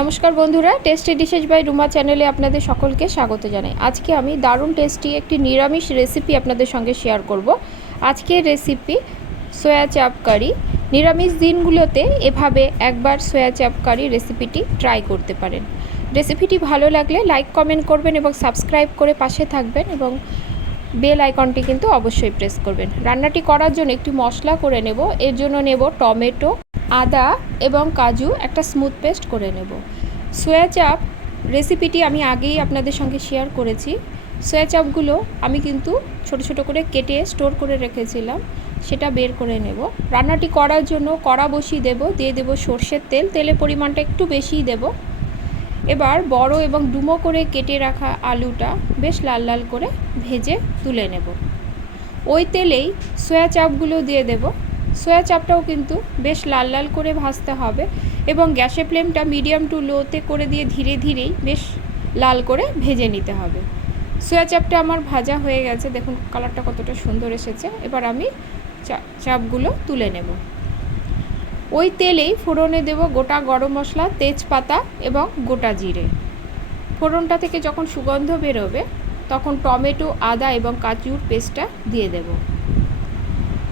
নমস্কার বন্ধুরা, tasty dishes by Ruma চ্যানেলে আপনাদের সকলকে স্বাগত জানাই। আজকে আমি দারুণ টেস্টি একটি নিরামিষ রেসিপি আপনাদের সঙ্গে শেয়ার করব। আজকের রেসিপি সয়া চাপ কারি। নিরামিষ দিনগুলোতে এভাবে একবার সয়া চাপ কারি রেসিপিটি ট্রাই করতে পারেন। রেসিপিটি ভালো লাগলে লাইক কমেন্ট করবেন এবং সাবস্ক্রাইব করে পাশে থাকবেন এবং বেল আইকনটি কিন্তু অবশ্যই প্রেস করবেন। রান্নাটি করার জন্য একটি মশলা করে নেব। এর জন্য নেব টমেটো, আদা এবং কাজু একটা স্মুথ পেস্ট করে নেব। সয়া চাপ রেসিপিটি আমি আগেই আপনাদের সঙ্গে শেয়ার করেছি। সয়া চাপগুলো আমি কিন্তু ছোট ছোট করে কেটে স্টোর করে রেখেছিলাম, সেটা বের করে নেব। রান্নাটি করার জন্য কড়া বসিয়ে দিয়ে দেব সর্ষের তেল। তেলের পরিমাণটা একটু বেশিই দেব। এবার বড় এবং ডুমো করে কেটে রাখা আলুটা বেশ লাল লাল করে ভেজে তুলে নেব। ওই তেলেই সয়া চাপগুলো দিয়ে দেব। সয়া চাপটাও কিন্তু বেশ লাল লাল করে ভাজতে হবে এবং গ্যাসের ফ্লেমটা মিডিয়াম টু লোতে করে দিয়ে ধীরে ধীরেই বেশ লাল করে ভেজে নিতে হবে। সয়া চাপটা আমার ভাজা হয়ে গেছে, দেখুন কালারটা কতটা সুন্দর এসেছে। এবার আমি চাপগুলো তুলে নেব। ওই তেলেই ফোড়নে দেব গোটা গরম মশলা, তেজপাতা এবং গোটা জিরে। ফোড়নটা থেকে যখন সুগন্ধ বেরোবে তখন টমেটো, আদা এবং কাজুর পেস্টটা দিয়ে দেব।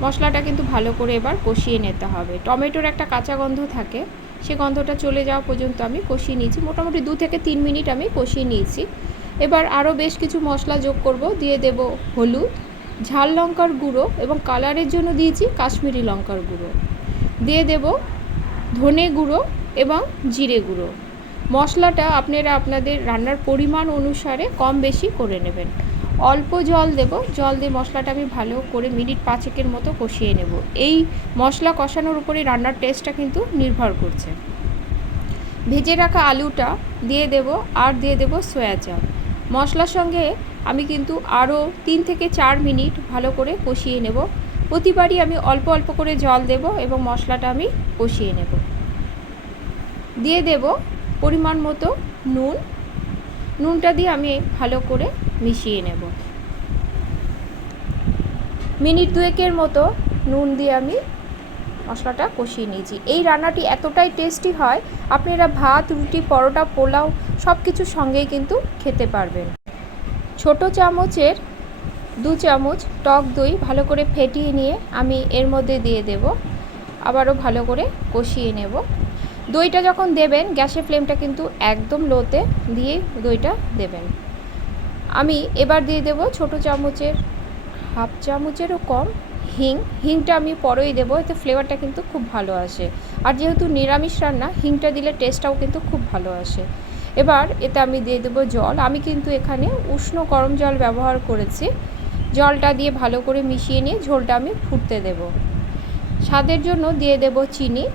মশলাটা কিন্তু ভালো করে এবার কষিয়ে নিতে হবে। টমেটোর একটা কাঁচা গন্ধ থাকে, সে গন্ধটা চলে যাওয়া পর্যন্ত আমি কষিয়ে নিয়েছি। মোটামুটি 2 থেকে 3 মিনিট আমি কষিয়ে নিয়েছি। এবার আরও বেশ কিছু মশলা যোগ করব। দিয়ে দেব হলুদ, ঝাল লঙ্কার গুঁড়ো এবং কালারের জন্য দিয়েছি কাশ্মীরি লঙ্কার গুঁড়ো। দিয়ে দেব ধনে গুঁড়ো এবং জিরে গুঁড়ো। মশলাটা আপনারা আপনাদের রান্নার পরিমাণ অনুসারে কম বেশি করে নেবেন। অল্প জল দেব। জল দিয়ে মশলাটা আমি ভালো করে মিনিট 5 মতো কষিয়ে নেব। এই মশলা কষানোর উপরে রান্নার টেস্টটা কিন্তু নির্ভর করছে। ভেজে রাখা আলুটা দিয়ে দেব আর দিয়ে দেব সয়া চাপ। মশলার সঙ্গে আমি কিন্তু আরও 3 থেকে 4 মিনিট ভালো করে কষিয়ে নেব। প্রতিবারই আমি অল্প অল্প করে জল দেব এবং মশলাটা আমি কষিয়ে নেব। দিয়ে দেব পরিমাণ মতো নুন। নুনটা দিয়ে আমি ভালো করে মিশিয়ে নেব। মিনিট 2 মতো নুন দিয়ে আমি মশলাটা কষিয়ে নিয়েছি। এই রান্নাটি এতটাই টেস্টি হয়, আপনারা ভাত, রুটি, পরোটা, পোলাও সব কিছুর সঙ্গেই কিন্তু খেতে পারবেন। ছোট চামচের 2 চামচ টক দই ভালো করে ফেটিয়ে নিয়ে আমি এর মধ্যে দিয়ে দেব। আবারও ভালো করে কষিয়ে নেব। দইটা যখন দেবেন গ্যাসের ফ্লেমটা কিন্তু একদম লোতে দিয়ে দইটা দেবেন। আমি এবার দিয়ে দেব ছোট চামচের হাফ চামচেরও কম হিংটা আমি পরেই দেবো, এতে ফ্লেভারটা কিন্তু খুব ভালো আসে। আর যেহেতু নিরামিষ রান্না, হিংটা দিলে টেস্টটাও কিন্তু খুব ভালো আসে। এবার এতে আমি দিয়ে দেবো জল। আমি কিন্তু এখানে উষ্ণ গরম জল ব্যবহার করেছি। জলটা দিয়ে ভালো করে মিশিয়ে নিয়ে ঝোলটা আমি ফুটতে দেব। স্বাদের জন্য দিয়ে দেব চিনি।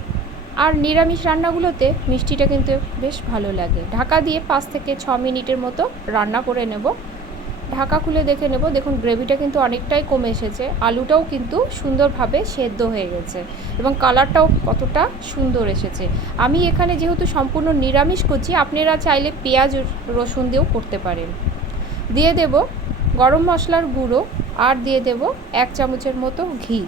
আর নিরামিষ রান্নাগুলোতে মিষ্টিটা কিন্তু বেশ ভালো লাগে। ঢাকা দিয়ে 5 থেকে 6 মিনিটের মতো রান্না করে নেব। ঢাকা খুলে দেখে নেব, দেখুন গ্রেভিটা কিন্তু অনেকটাই কমে এসেছে। আলুটাও কিন্তু সুন্দরভাবে সেদ্ধ হয়ে গেছে এবং কালারটাও কতটা সুন্দর এসেছে। আমি এখানে যেহেতু সম্পূর্ণ নিরামিষ করছি, আপনারা চাইলে পেঁয়াজ রসুন দিয়েও করতে পারেন। দিয়ে দেব গরম মশলার গুঁড়ো আর দিয়ে দেব 1 চামচের মতো ঘি।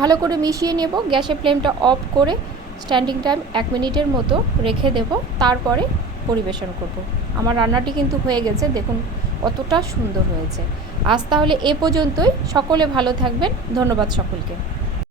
ভালো করে মিশিয়ে নেব। গ্যাসের ফ্লেমটা অফ করে স্ট্যান্ডিং টাইম 1 মিনিটের মতো রেখে দেব। তারপরে পরিবেশন করব। আমার রান্নাটি কিন্তু হয়ে গেছে, দেখুন কতটা সুন্দর হয়েছে। আজ তাহলে এ পর্যন্তই। সকলে ভালো থাকবেন। ধন্যবাদ সকলকে।